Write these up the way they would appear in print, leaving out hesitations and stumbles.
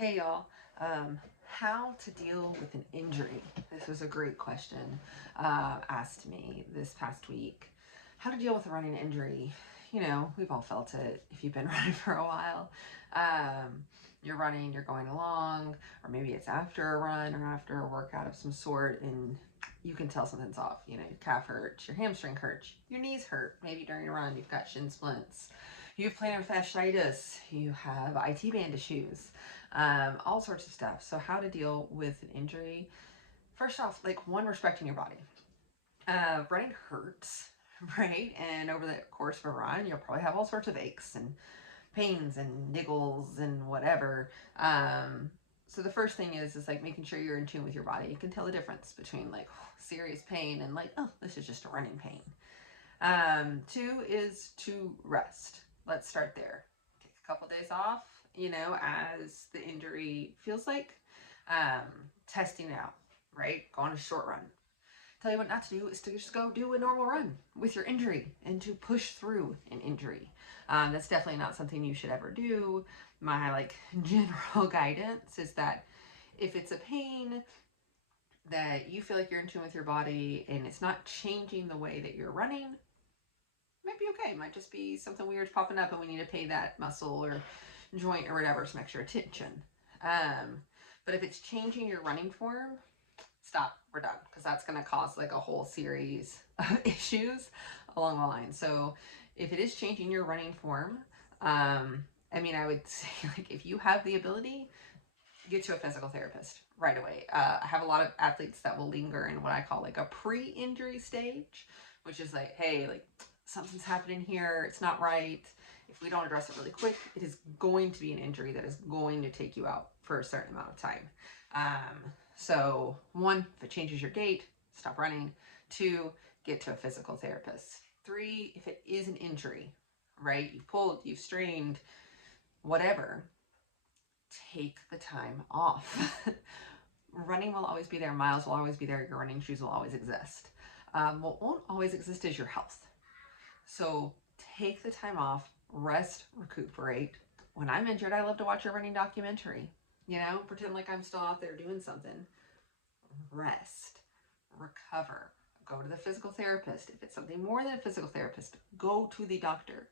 Hey y'all, how to deal with an injury? This was a great question asked me this past week. How to deal with a running injury? You know, we've all felt it if you've been running for a while. You're running, you're going along, or maybe it's after a run or after a workout of some sort, and you can tell something's off. You know, your calf hurts, your hamstring hurts, your knees hurt. Maybe during a run, you've got shin splints. You have plantar fasciitis, you have IT band issues, all sorts of stuff. So how to deal with an injury? First off, like one, respecting your body. Running hurts, right? And over the course of a run, you'll probably have all sorts of aches and pains and niggles and whatever. So the first thing is like making sure you're in tune with your body. You can tell the difference between like serious pain and like, oh, this is just a running pain. Two is to rest. Let's start there. Take a couple days off, you know, as the injury feels like. Testing it out, right? Go on a short run. Tell you what not to do is to just go do a normal run with your injury and to push through an injury. That's definitely not something you should ever do. My like general guidance is that if it's a pain that you feel like you're in tune with your body and it's not changing the way that you're running, might be okay. It might just be something weird's popping up and we need to pay that muscle or joint or whatever some extra attention. But if it's changing your running form, stop, we're done, because that's going to cause like a whole series of issues along the line. So if it is changing your running form, I would say like if you have the ability, get to a physical therapist right away. I have a lot of athletes that will linger in what I call like a pre-injury stage, which is like, hey, like something's happening here, it's not right. If we don't address it really quick, it is going to be an injury that is going to take you out for a certain amount of time. So one, if it changes your gait, stop running. Two, get to a physical therapist. Three, if it is an injury, right? You've pulled, you've strained, whatever, take the time off. Running will always be there. Miles will always be there. Your running shoes will always exist. What won't always exist is your health. So take the time off, rest, recuperate. When I'm injured, I love to watch a running documentary. You know, pretend like I'm still out there doing something. Rest, recover, go to the physical therapist. If it's something more than a physical therapist, go to the doctor.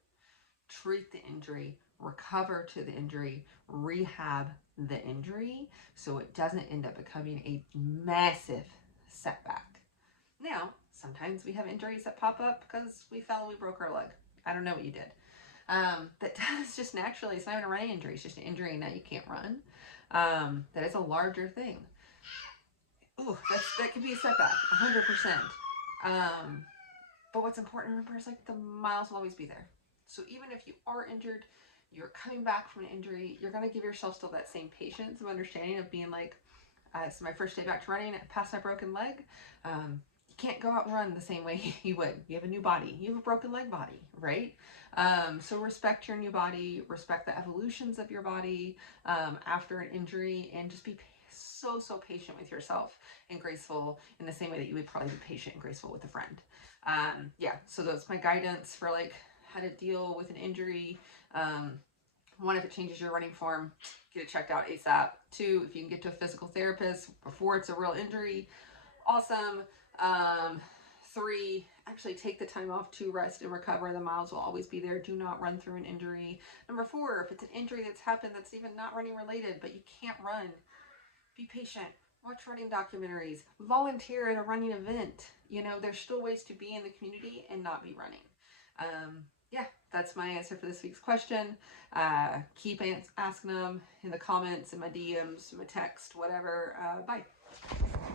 Treat the injury, recover to the injury, rehab the injury so it doesn't end up becoming a massive setback. Now, sometimes we have injuries that pop up because we fell and we broke our leg. I don't know what you did. That does just naturally, it's not even a running injury, it's just an injury and now you can't run. That is a larger thing. Ooh, that could be a setback, 100%. But what's important to remember is like the miles will always be there. So even if you are injured, you're coming back from an injury, you're going to give yourself still that same patience of understanding of being like, it's my first day back to running past my broken leg. You can't go out and run the same way you would. You have a new body. You have a broken leg body, right? So respect your new body, respect the evolutions of your body after an injury, and just be so patient with yourself and graceful in the same way that you would probably be patient and graceful with a friend. So that's my guidance for like how to deal with an injury. One, if it changes your running form, get it checked out ASAP. Two, if you can get to a physical therapist before it's a real injury, awesome. Three, actually take the time off to rest and recover. The miles will always be there. Do not run through an injury. Number four, if it's an injury that's happened that's even not running related, but you can't run, be patient. Watch running documentaries. Volunteer at a running event. You know, there's still ways to be in the community and not be running. That's my answer for this week's question. Keep asking them in the comments, in my DMs, in my text, whatever. Bye.